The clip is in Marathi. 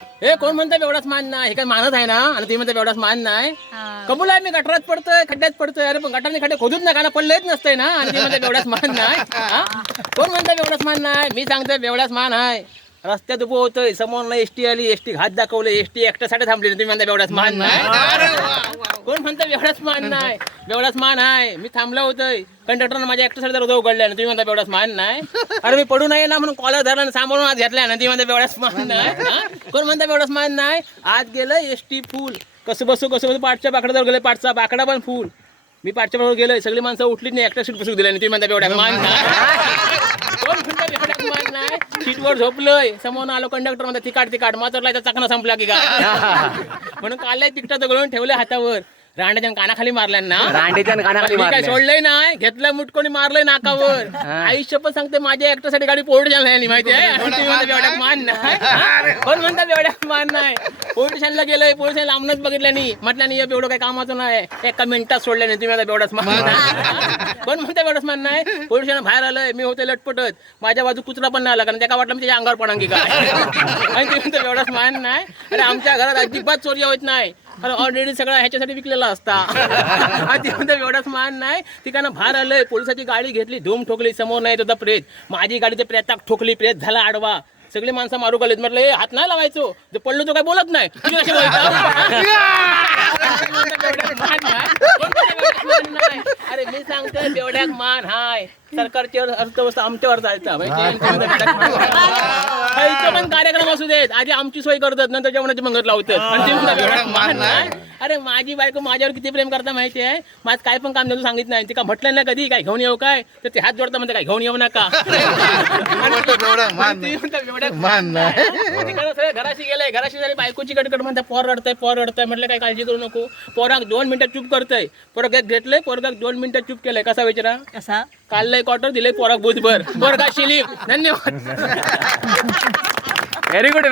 हे कोण म्हणतं एवढाच मान नाही, हे काय मानत आहे ना? आणि तुम्ही म्हणता एवढाच मान नाही. कबूल आहे, मी गटारात पडतोय, खड्ड्यात पडतोय. अरे पण गटारने खड्डे खोदूच नाही, कारण पडलेच नसतंय ना. आणि तुम्ही म्हणता एवढाच मान नाही. कोण म्हणतं एवढाच मान नाही? मी सांगतोय एवढाच मान आहे. रस्त्यात उभं होतोय, समोर एसटी आली, एसटी घात दाखवले, एसटी एकट्यासाठी थांबली, तुम्ही म्हणता एवढाच मान नाही. कोण म्हणतं एवढाच मान नाही? एवढाच मान आहे. मी थांबलो होतोय, कंडक्टरनं माझ्या एकट्यासाठी दरवाजा उघडला, तुम्ही म्हणता एवढाच मान नाही. अरे मी पडू नये ना म्हणून कॉलर धरला आणि सांभाळून आत घेतला ना, तुम्ही म्हणता एवढाच मान नाही. कोण म्हणता एवढाच मान नाही? आत गेलं एसटी फुल, कसं बसू पाठच्या बाकड्यावर गेले, पाठचा बाकडा पण फुल. मी पाठच्या बरोबर गेलोय, सगळी माणसं उठलीच नाही, एकट्या सीट बसू दिल्या, तुम्ही म्हणता एवढ्या मान नाही. कोण म्हणता एवढ्याच मान नाही? सीटवर झोपलोय, समोर आलो, कंडक्टर म्हणता तिकाट माचरला चाकणा संपला की काय म्हणून काढलाय तिकटाचं गळून ठेवलंय हातावर, रांड्याच्या कानाखाली मारल्या ना, रांडेच्या कानाखाली मी काय मारल्या. सोडलंय नाही, घेतलं मुटकोणी मारलंय नाकावर. आयुष्य पण सांगते माझ्या एकट्यासाठी गाडी पोर्ट झाली माहिती आहे. आणि तुम्ही म्हणता एवढ्या मान नाही. कोण म्हणतात एवढ्या मान नाही? पोलीस स्टेशनला गेलोय, पोलीस स्टेशन लांबनच बघितलं नाही, म्हटलं नाही एवढं काही कामाचं नाही, एका मिनिटात सोडलं नाही, तुम्ही म्हणता एवढाच मान नाही. कोण म्हणता एवढंच मान नाही? पोलीस स्टेशन बाहेर आलोय, मी होते लटपटत, माझ्या बाजू कुत्रा पण नाही आला, कारण त्याला वाटलं मी त्याच्या अंगावर पडांगी काय. आणि तुम्ही म्हणता एवढाच मान नाही. अरे आमच्या घरात अजिबात चोरी होत नाही, अरे ऑलरेडी सगळं ह्याच्यासाठी विकलेला असता. ती म्हणते एवढाच मान नाही. तिकडनं बाहेर आलंय, पोलिसाची गाडी घेतली, धूम ठोकली, समोर नाही होता प्रेत, माझी गाडी ते प्रेताक ठोकली, प्रेत झाला आडवा, सगळी माणसं मारू गेलेत. म्हटलं हे हात नाही लावायचो, जे पडलो तो काय बोलत नाही, तुम्ही कसे अरे मी सांगतोय एवढ्याक मान हाय. सरकारची अर्थव्यवस्था आमच्यावर चालतं, पण कार्यक्रम असू देत, आधी आमची सोय करतात, नंतर जेवणाची मंगत लावतात. आणि ते म्हणतात एवढ्याक मान नाही. अरे माझी बायको माझ्यावर किती प्रेम करता माहिती आहे? माझं काय पण काम देतो सांगितलं नाही, तिका म्हटलं ना कधी काय घेऊन येऊ काय, तर ते हात जोडता म्हणते काय घेऊन येऊ नका. घराशी गेलंय, घराशी झाली, बायकोची कडकड म्हणते पोर रडतंय, म्हटलं काय काळजी करू नको, पोराक 2 मिनिटात चूप करतंय, पोरग घेतलंय, पोरगाक 2 मिनिटात चूप केलंय. कसा विचारा? कसा काढलंय क्वार्टर, दिलंय पोराक बुधभर, पोरगा शिलीप. धन्यवाद. Very good.